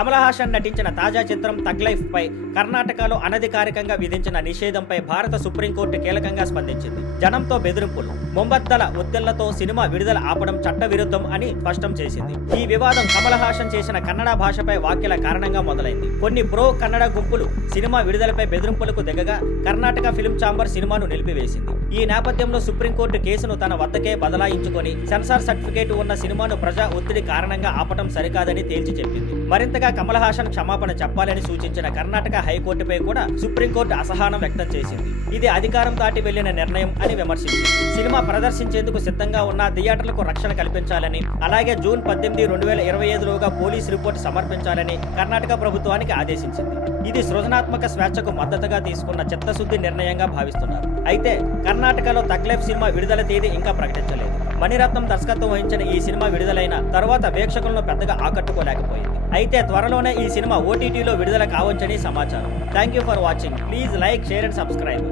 కమల్ హాసన్ నటించిన తాజా చిత్రం తగ్ లైఫ్ పై కర్ణాటకలో అనధికారికంగా విధించిన నిషేధంపై భారత సుప్రీంకోర్టు కీలకంగా స్పందించింది. జనంతో బెదిరింపులు, ముంబద్దల ఒత్తిళ్లతో సినిమా విడుదల ఆపడం చట్టవిరుద్ధం అని స్పష్టం చేసింది. ఈ వివాదం కమల్ హాసన్ చేసిన కన్నడ భాషపై వ్యాఖ్యల కారణంగా మొదలైంది. కొన్ని ప్రో కన్నడ గుంపులు సినిమా విడుదలపై బెదిరింపులకు దిగగా కర్ణాటక ఫిల్మ్ ఛాంబర్ సినిమాను నిలిపివేసింది. ఈ నేపథ్యంలో సుప్రీంకోర్టు కేసును తన వద్దకే బదలాయించుకొని సెన్సార్ సర్టిఫికేట్ ఉన్న సినిమాను ప్రజా ఒత్తిడి కారణంగా ఆపటం సరికాదని తేల్చి చెప్పింది. మరింతగా కమల్ హాసన్ క్షమాపణ చెప్పాలని సూచించిన కర్ణాటక హైకోర్టుపై కూడా సుప్రీంకోర్టు అసహనం వ్యక్తం చేసింది. ఇది అధికారం దాటి వెళ్లిన నిర్ణయం అని విమర్శించింది. సినిమా ప్రదర్శించేందుకు సిద్ధంగా ఉన్న థియేటర్లకు రక్షణ కల్పించాలని, అలాగే జూన్ 18, 2025లోగా పోలీస్ రిపోర్ట్ సమర్పించాలని కర్ణాటక ప్రభుత్వానికి ఆదేశించింది. ఇది సృజనాత్మక స్వేచ్ఛకు మద్దతుగా తీసుకున్న చిత్తశుద్ధి నిర్ణయంగా భావిస్తున్నారు. అయితే కర్ణాటకలో తగ్ లైఫ్ సినిమా విడుదల తేదీ ఇంకా ప్రకటించలేదు. మణిరత్నం దర్శకత్వం వహించిన ఈ సినిమా విడుదలైన తర్వాత వీక్షకులను పెద్దగా ఆకట్టుకోలేకపోయింది. అయితే త్వరలోనే ఈ సినిమా OTTలో విడుదల కావచ్చని సమాచారం. Thank you for watching. Please like, share and subscribe.